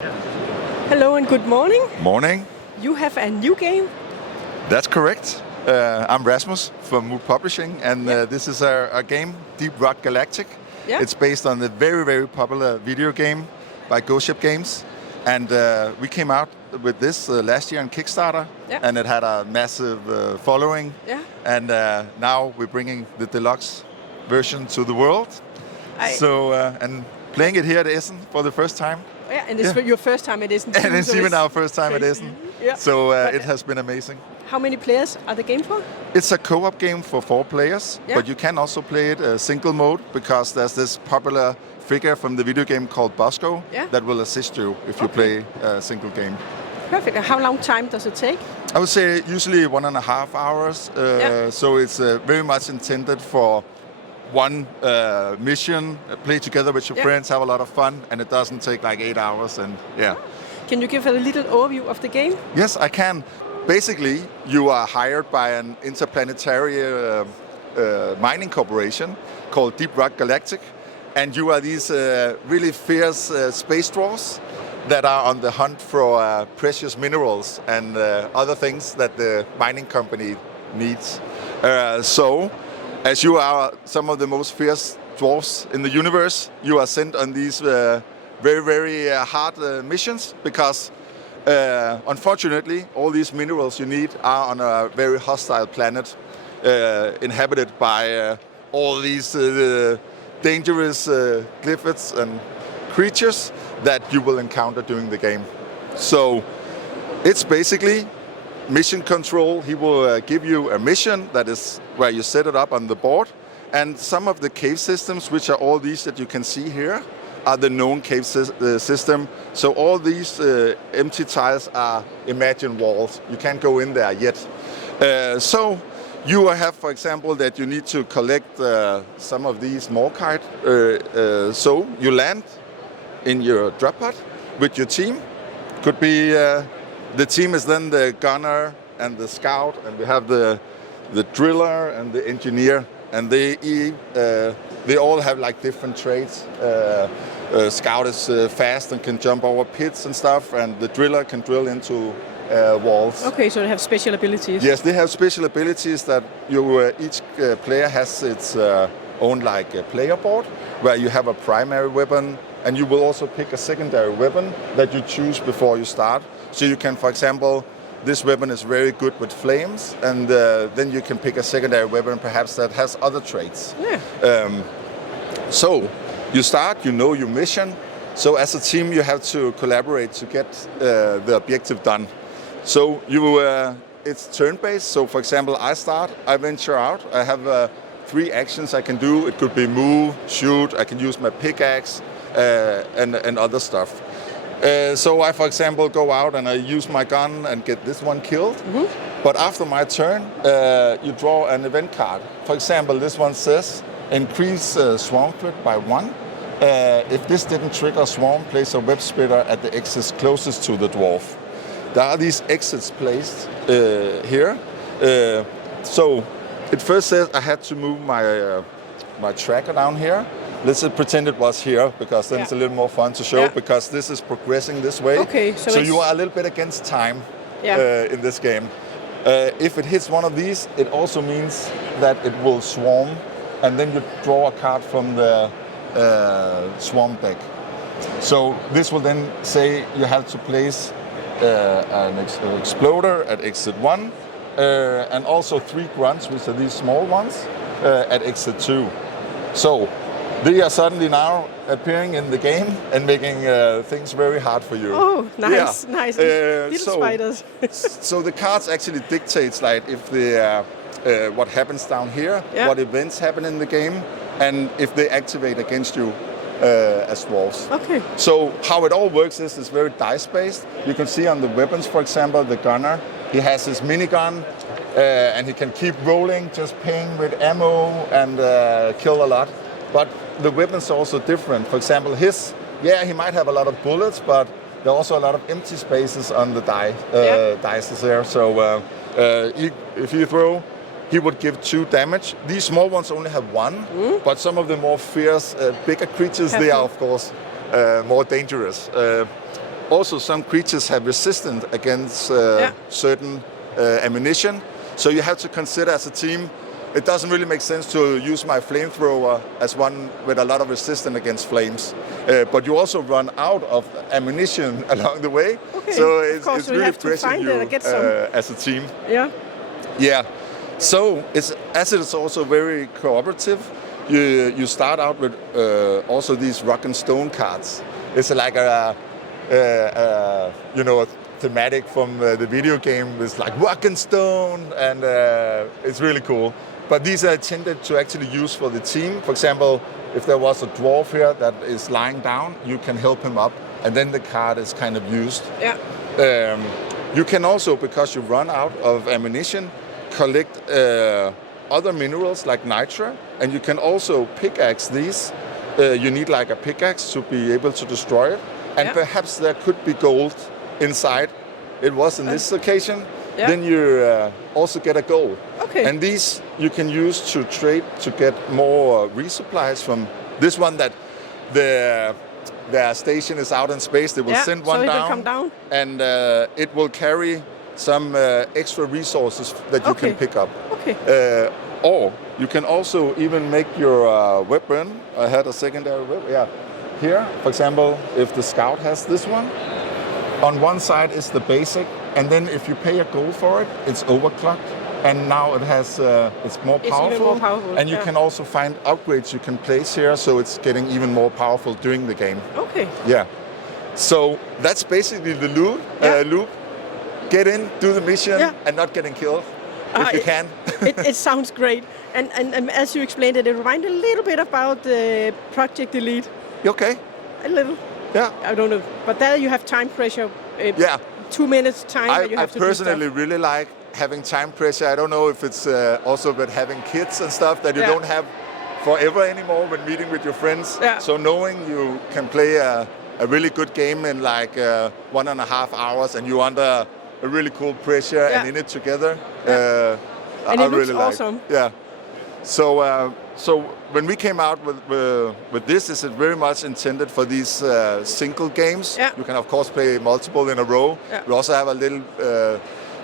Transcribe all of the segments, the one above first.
Hello and good morning. Morning. You have a new game? That's correct. I'm Rasmus from Mood Publishing, and this is our game, Deep Rock Galactic. Yeah. It's based on the very, very popular video game by Ghost Ship Games. And we came out with this last year on Kickstarter, and it had a massive following. Yeah. And now we're bringing the deluxe version to the world. And playing it here at Essen for the first time. Yeah, and it's your first time at Essen too. And it's even our first time at Essen. Yeah. So it has been amazing. How many players are the game for? It's a co-op game for 4 players, but you can also play it single mode because there's this popular figure from the video game called Bosco that will assist you if you play a single game. Perfect. And how long time does it take? I would say usually 1.5 hours. So it's very much intended for one mission, play together with your friends, have a lot of fun, and it doesn't take like 8 hours. And Can you give a little overview of the game? Yes, I can. Basically, you are hired by an interplanetary mining corporation called Deep Rock Galactic, and you are these really fierce space dwarfs that are on the hunt for precious minerals and other things that the mining company needs. So, as you are some of the most fierce dwarfs in the universe, you are sent on these very, very hard missions because unfortunately, all these minerals you need are on a very hostile planet inhabited by all these dangerous Glyphids and creatures that you will encounter during the game. So it's basically mission control. He will give you a mission that is where you set it up on the board. And some of the cave systems, which are all these that you can see here, are the known cave system. So all these empty tiles are imagined walls. You can't go in there yet. So you have, for example, that you need to collect some of these morkite. So you land in your drop pod with your team. Could be the team is then the gunner and the scout, and we have the driller and the engineer, and they all have like different traits. Scout is fast and can jump over pits and stuff, and the driller can drill into walls. Okay, so they have special abilities. Yes, they have special abilities that each player has its own player board, where you have a primary weapon, and you will also pick a secondary weapon that you choose before you start. So you can, for example, this weapon is very good with flames, and then you can pick a secondary weapon perhaps that has other traits. Yeah. So you start, you know your mission. So as a team, you have to collaborate to get the objective done. So it's turn-based. So for example, I start, I venture out. I have 3 actions I can do. It could be move, shoot. I can use my pickaxe and other stuff. So I, for example, go out and I use my gun and get this one killed. Mm-hmm. But after my turn, you draw an event card. For example, this one says, increase swarm threat by 1. If this didn't trigger swarm, place a web splitter at the exits closest to the dwarf. There are these exits placed here. So it first says I had to move my tracker down here. Let's pretend it was here, because then it's a little more fun to show, because this is progressing this way. Okay, so you are a little bit against time in this game. If it hits one of these, it also means that it will swarm, and then you draw a card from the swarm deck. So this will then say you have to place an exploder at exit 1, and also 3 grunts, which are these small ones, at exit 2. So they are suddenly now appearing in the game and making things very hard for you. Oh, nice, nice. Little spiders. So the cards actually dictates if what happens down here, what events happen in the game, and if they activate against you as dwarves. Okay. So how it all works is it's very dice-based. You can see on the weapons, for example, the gunner, he has his minigun, and he can keep rolling, just ping with ammo and kill a lot. But the weapons are also different. For example, he might have a lot of bullets, but there are also a lot of empty spaces on the dice there. So if you throw, he would give 2 damage. These small ones only have 1, but some of the more fierce, bigger creatures, they are of course more dangerous. also some creatures have resistance against certain ammunition. So you have to consider as a team, it doesn't really make sense to use my flamethrower as one with a lot of resistance against flames. But you also run out of ammunition along the way. Okay. So it's we really have to pressing find you it and get some. as a team. Yeah. Yeah. So as it is also very cooperative, you start out with also these rock and stone cards. It's like a thematic from the video game. It's like rock and stone, and it's really cool. But these are intended to actually use for the team. For example, if there was a dwarf here that is lying down, you can help him up, and then the card is kind of used. Yeah. You can also, because you run out of ammunition, collect other minerals like nitra, and you can also pickaxe these. You need like a pickaxe to be able to destroy it, and perhaps there could be gold inside. It was in this occasion. Yeah. Then you also get a gold. Okay. And these you can use to trade to get more resupplies from this one that their station is out in space. They will send one so down, it will come down, and it will carry some extra resources that you can pick up. Okay. Or you can also even make your weapon. I had a secondary weapon. Yeah. Here, for example, if the scout has this one, on one side is the basic, and then if you pay a gold for it, it's overclocked, and now it has it's more powerful. It's even more powerful. And you can also find upgrades you can place here, so it's getting even more powerful during the game. Okay. Yeah. So that's basically the loop. Get in, do the mission, and not getting killed if you can. It sounds great, and as you explained it, it reminded a little bit about the Project Elite. Okay. A little. Yeah. I don't know, but there you have time pressure. 2 minutes time. I personally really like having time pressure. I don't know if it's also with having kids and stuff that you don't have forever anymore when meeting with your friends. Yeah. So knowing you can play a really good game in like 1.5 hours and you're under a really cool pressure and in it together. And it looks awesome. Yeah. So when we came out with this, is it very much intended for these single games? Yeah. You can of course play multiple in a row. Yeah. We also have a little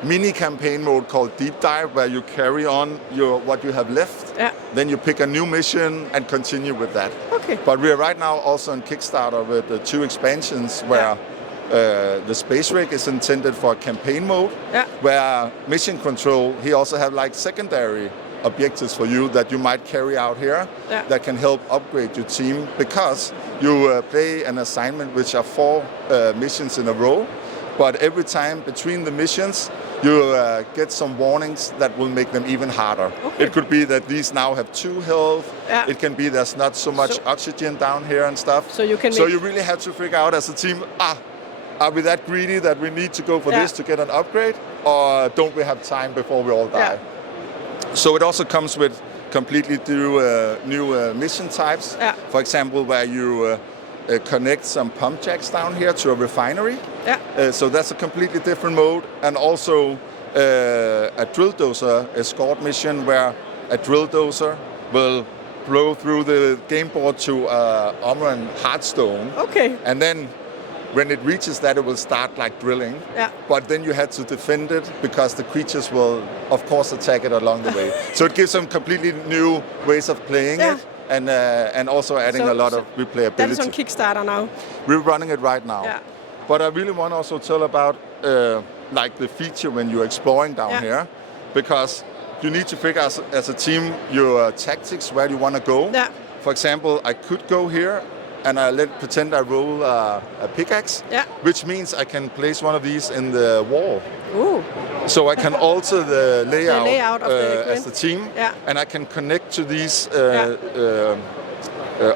mini campaign mode called Deep Dive, where you carry on what you have left. Yeah. Then you pick a new mission and continue with that. Okay. But we are right now also on Kickstarter with the 2 expansions where the space rig is intended for campaign mode. Yeah. Where mission control, he also have like secondary objectives for you that you might carry out here that can help upgrade your team, because you play an assignment which are 4 missions in a row, but every time between the missions you get some warnings that will make them even harder. Okay. It could be that these now have 2 health. It can be there's not so much oxygen down here and stuff. So you really have to figure out as a team, are we that greedy that we need to go for this to get an upgrade, or don't we have time before we all die? So it also comes with completely new mission types. Yeah. For example, where you connect some pump jacks down here to a refinery. Yeah. So that's a completely different mode. And also a drill dozer escort mission where a drill dozer will blow through the game board to armor and hardstone. Okay. And then when it reaches that, it will start like drilling. Yeah. But then you had to defend it because the creatures will, of course, attack it along the way. So it gives them completely new ways of playing it, and also adding a lot of replayability. That is on Kickstarter now. We're running it right now. Yeah. But I really want to also tell about like the feature when you're exploring down here, because you need to figure out as a team your tactics, where you want to go. Yeah. For example, I could go here and pretend I roll a pickaxe, which means I can place one of these in the wall. Ooh. So I can alter the layout, of the as the team, and I can connect to these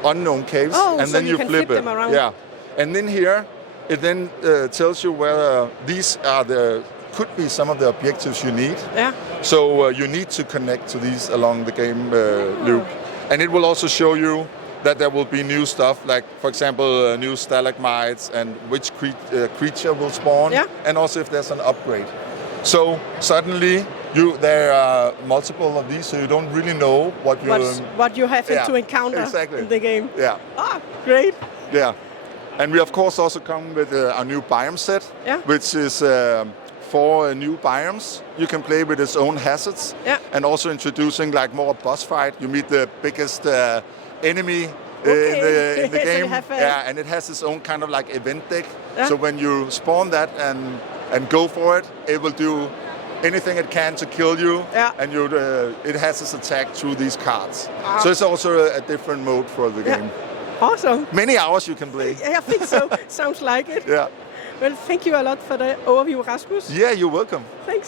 unknown caves, and so then you flip it. Them around. Yeah, and then here it then tells you where these are could be some of the objectives you need. Yeah. So you need to connect to these along the game loop, and it will also show you that there will be new stuff, like, for example, new stalagmites and which creature will spawn, and also if there's an upgrade. So suddenly there are multiple of these, so you don't really know what you have to encounter in the game. Yeah. Great. Yeah. And we of course also come with a new biome set, Yeah. which is 4 new biomes. You can play with its own hazards, Yeah. and also introducing like more boss fight. You meet the biggest enemy Okay. in the So you game. have a- Yeah, and it has its own kind of like event deck. Yeah. So when you spawn that and go for it, it will do anything it can to kill you. Yeah. And it has its attack through these cards. Ah. So it's also a different mode for the game. Awesome. Many hours you can play. I think so. Sounds like it. Yeah. Well, thank you a lot for the overview, Rasmus. Yeah, you're welcome. Thanks.